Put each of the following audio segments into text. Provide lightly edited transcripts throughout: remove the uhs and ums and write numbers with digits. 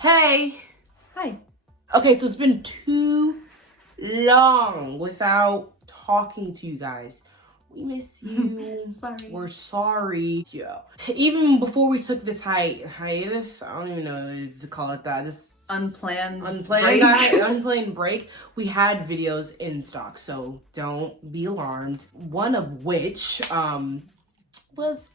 Hey! Hi. Okay, so it's been too long without talking to you guys. We miss you. Sorry. We're sorry. Yeah. Even before we took this hiatus, I don't even know to call it that. This unplanned break. We had videos in stock, so don't be alarmed. One of which was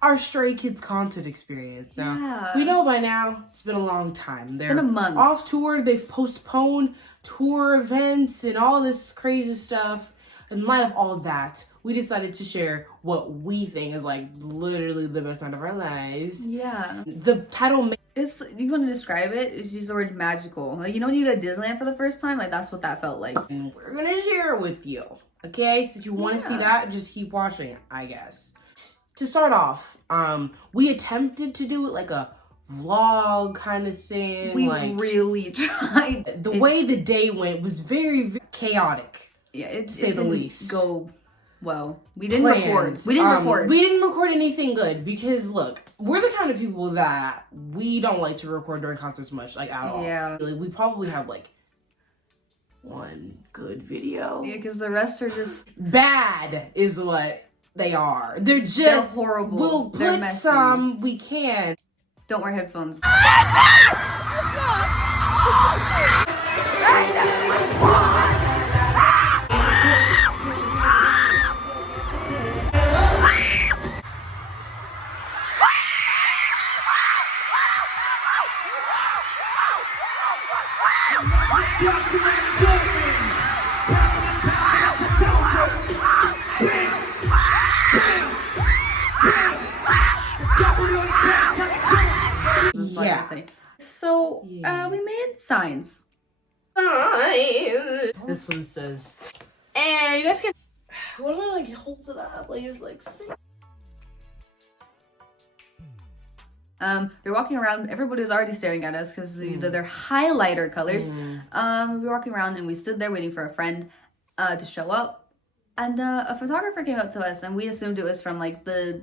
our Stray Kids concert experience. Now, we know by now, it's been a long time. It's been a month. Off tour, they've postponed tour events and all this crazy stuff. In light of all of that, we decided to share what we think is like literally the best night of our lives. Yeah. The title is, you want to describe it, is use the word magical. Like, you know when you go to Disneyland for the first time? Like, that's what that felt like. And we're going to share it with you. Okay? So if you want to see that, just keep watching it, I guess. To start off, we attempted to do it like a vlog kind of thing. We really tried. The way the day went was very, very chaotic. Yeah, to say the least. Go well. We didn't record. We didn't record anything good because look, we're the kind of people that we don't like to record during concerts much, like at all. Yeah. We probably have like one good video. Yeah, because the rest are just bad is what they are. They're horrible. We'll put some, we can. Don't wear headphones. Yeah. So, we made signs. This one says, and you guys can, what do I like hold it up? Like, it's like, We're walking around, everybody was already staring at us because they're highlighter colors. We were walking around and we stood there waiting for a friend to show up. And a photographer came up to us and we assumed it was from like the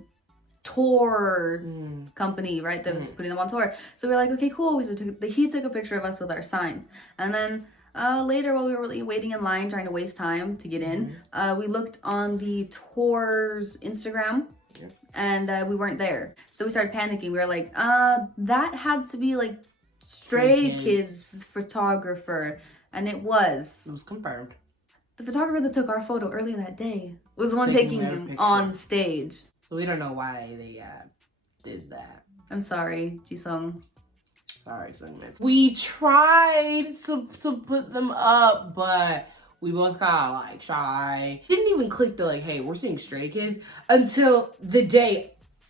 tour company, right, that was putting them on tour. So we were like, okay, cool. He took a picture of us with our signs. And then later, while we were waiting in line, trying to waste time to get in, we looked on the tour's Instagram. And we weren't there. So we started panicking. We were like, that had to be like Stray Kids photographer. And it was. It was confirmed. The photographer that took our photo earlier that day was the one taking him on stage. So we don't know why they did that. I'm sorry, Jisung. Sorry, Sungmin. We tried to put them up, but we both got like shy. Didn't even click the like, hey, we're seeing Stray Kids until the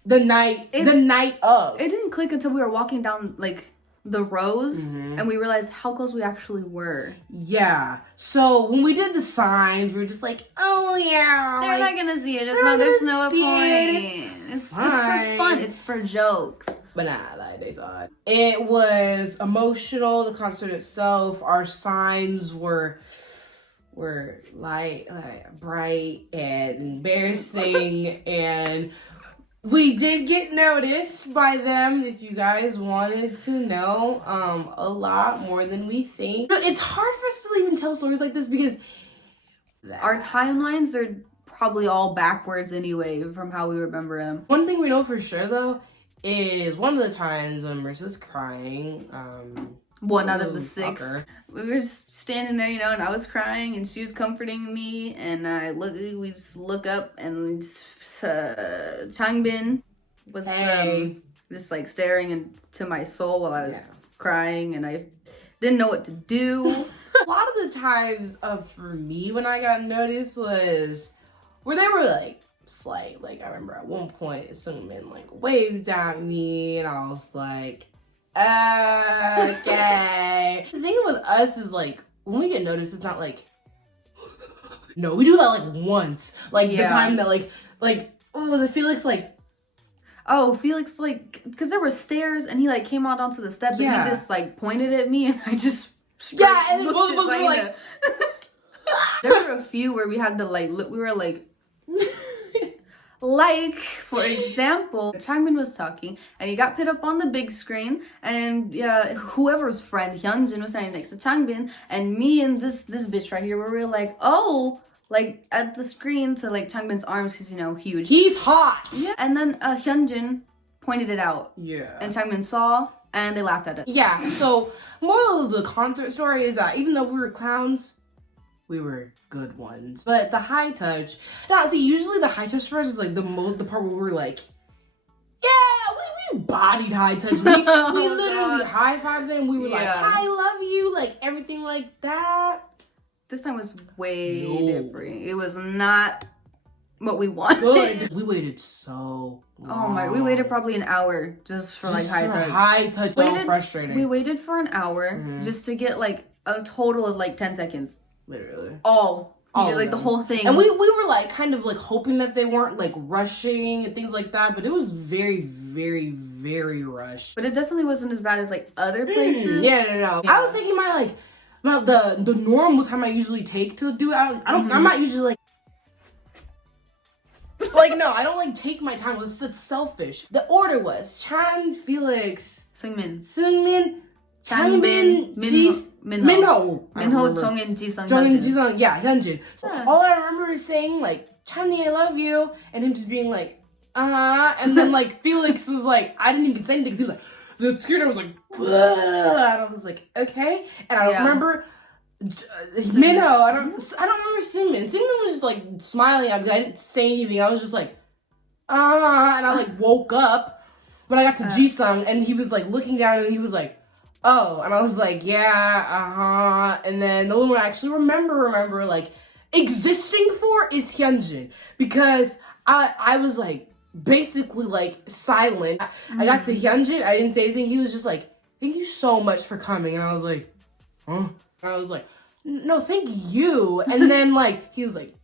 night of. It didn't click until we were walking down like the rows and we realized how close we actually were. Yeah. So when we did the signs, we were just like, oh yeah. They're not gonna see it. There's no point. It's for fun. It's for jokes. But nah, like they saw it. It was emotional, the concert itself. Our signs were light, like bright and embarrassing, and we did get noticed by them, if you guys wanted to know, a lot more than we think. It's hard for us to even tell stories like this because our timelines are probably all backwards anyway from how we remember them. One thing we know for sure though is one of the times when Marissa was crying, one out of the 6. We were just standing there, and I was crying and she was comforting me, and we just look up and Changbin was just like staring into my soul while I was crying, and I didn't know what to do. A lot of the times for me when I got noticed was where they were like slight. Like I remember at one point Sungmin like waved at me and I was like, okay. The thing with us is like when we get noticed, it's not like no, we do that like once. Like the time that like oh, the Felix like Felix like because there were stairs and he like came out onto the step and he just like pointed at me and I just and then both of us were like there were a few where we had to like we were like Like, for example, Changbin was talking and he got put up on the big screen, and whoever's friend Hyunjin was standing next to Changbin, and me and this bitch right here, we were like, oh, like at the screen to like Changbin's arms, because you know, huge. He's hot. Yeah. And then Hyunjin pointed it out. Yeah. And Changbin saw, and they laughed at it. Yeah. So moral of the concert story is that even though we were clowns, we were good ones. But the high touch, now see, usually the high touch for us is like the part where we're like, yeah, we bodied high touch. We literally high fived them. We were like, I love you, like everything like that. This time was way different. It was not what we wanted. Good. We waited so long. Oh my, we waited probably an hour just for like high touch. High touch, so frustrating. We waited for an hour just to get like a total of like 10 seconds. Literally. All like the whole thing. And we were like kind of like hoping that they weren't like rushing and things like that, but it was very, very, very rushed. But it definitely wasn't as bad as like other places. No. Yeah. I was taking my the normal time I usually take to do it. I'm not usually no, I don't like take my time. It's selfish. The order was Chan, Felix, Seungmin, Changbin, Minho, Jongin, Jisung, Jisung, yeah, Hyunjin. So all I remember is saying like, Channy, I love you, and him just being like, and then like Felix was like, I didn't even say anything because he was like, the scooter was like, and I was like, okay, and I don't remember Minho. I don't remember Seungmin. Seungmin was just like smiling at me. I didn't say anything. I was just like, and I like woke up when I got to Jisung, and he was like looking down, and he was like, oh, and I was like, yeah, and then the only one I actually remember like existing for is Hyunjin, because I was like basically like silent. I got to Hyunjin, I didn't say anything. He was just like, thank you so much for coming, and I was like, huh? And I was like, no, thank you. And then like he was like,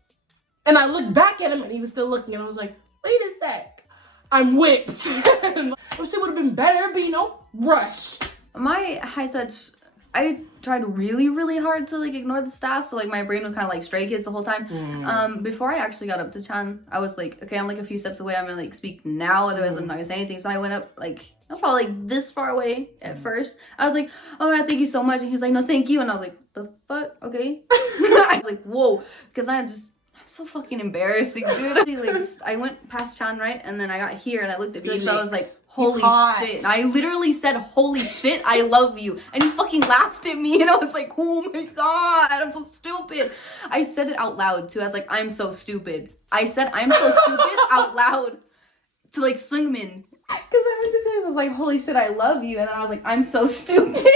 and I looked back at him, and he was still looking, and I was like, wait a sec, I'm whipped. I wish it would have been better, but you know, rushed. My high touch, I tried really, really hard to like ignore the staff, so like my brain was kind of like Stray Kids the whole time. Before I actually got up to Chan, I was like, okay, I'm like a few steps away, I'm gonna like speak now, otherwise I'm not gonna say anything. So I went up, like, I was probably like this far away at first. I was like, oh my God, thank you so much. And he was like, no, thank you. And I was like, the fuck? Okay. I was like, whoa, because I'm so fucking embarrassing, dude. Like, I went past Chan, right? And then I got here and I looked at Felix, so I was like, holy shit. And I literally said, holy shit, I love you. And he fucking laughed at me, and I was like, oh my God, I'm so stupid. I said it out loud too. I was like, I'm so stupid. I said, I'm so stupid out loud to like Seungmin. Because I went to Felix, I was like, holy shit, I love you. And then I was like, I'm so stupid.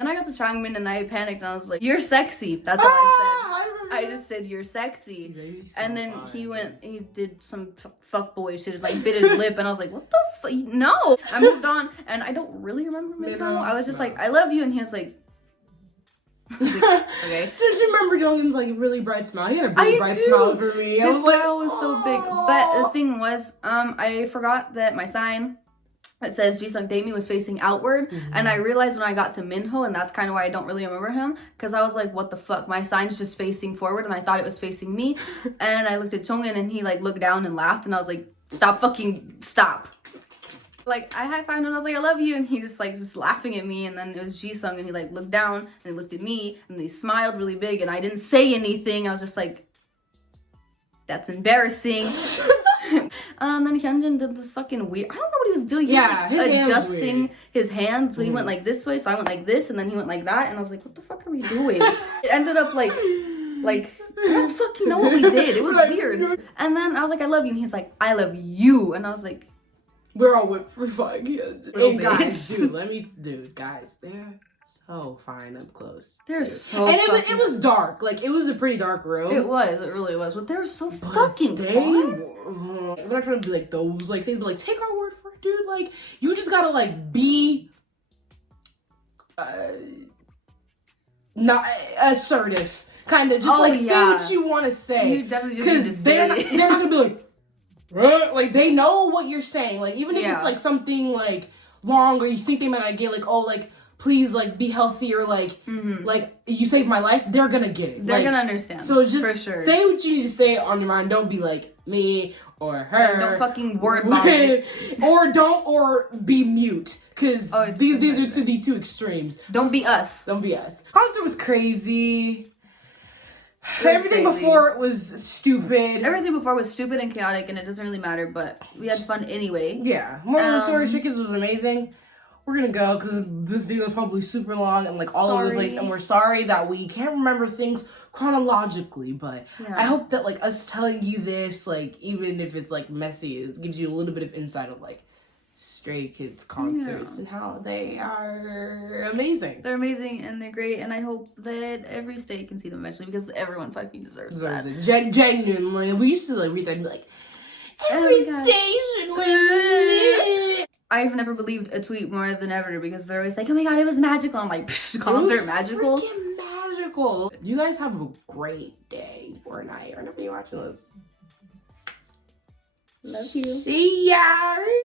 And I got to Changbin and I panicked and I was like, you're sexy. That's all I said. I just said, you're sexy. Yeah, so and then he did some fuckboy shit, like bit his lip, and I was like, what the fuck? No. I moved on, and I don't really remember Minho. I was just like, I love you, and he was like, okay. Just remember Jongin's like really bright smile. He had a really bright smile for me. His smile was so big. But the thing was, I forgot that my sign that says Jisung Date Me was facing outward, and I realized when I got to Minho, and that's kind of why I don't really remember him, because I was like, what the fuck, my sign is just facing forward, and I thought it was facing me. And I looked at Jongin, and he like looked down and laughed, and I was like, stop. Like, I high-fived him, and I was like, I love you, and he just like just laughing at me. And then it was Jisung, and he like looked down and he looked at me, and he smiled really big, and I didn't say anything. I was just like, that's embarrassing. And then Hyunjin did this fucking weird, I don't know what he was doing. He was like adjusting his hands. So he went like this way, so I went like this, and then he went like that, and I was like, what the fuck are we doing? It ended up like I don't fucking know what we did. It was weird. And then I was like, I love you, and he's like, I love you. And I was like, we're all whipped for fucking Hyunjin. And guys, guys, they're so fine up close. They're so and it was dark. Like, it was a pretty dark room. It really was. But they were so fucking fun. We're not trying to be like those, like, say, like, take our word for it, dude. Like, you just gotta, like, be not assertive. Kind of just, say what you want to say. You definitely just need to say it. They're not gonna be like, what? Like, they know what you're saying. Like, even if it's, like, something, like, wrong, or you think they might not get, like, oh, like, please, like, be healthy, or, like, like, you saved my life, they're gonna get it. They're gonna understand. So just for sure. Say what you need to say on your mind. Don't be like me, or her. Don't fucking word vomit. or be mute. Because these are the two extremes. Don't be us. Don't be us. Concert was crazy. Everything crazy. before it was stupid. Everything before was stupid and chaotic, and it doesn't really matter, but we had fun anyway. Yeah. Moral of the story, Stray Kids was amazing. We're gonna go because this video is probably super long and like all over the place, and we're sorry that we can't remember things chronologically, but I hope that like us telling you this, like even if it's like messy, it gives you a little bit of insight of like Stray Kids concerts and how they are amazing. They're amazing and they're great, and I hope that every state can see them eventually because everyone fucking deserves that. Genuinely, we used to like read that and be like, every station. I've never believed a tweet more than ever because they're always like, oh my god, it was magical. I'm like, concert magical? Freaking magical. You guys have a great day or night whenever you're watching this. Love you. See ya.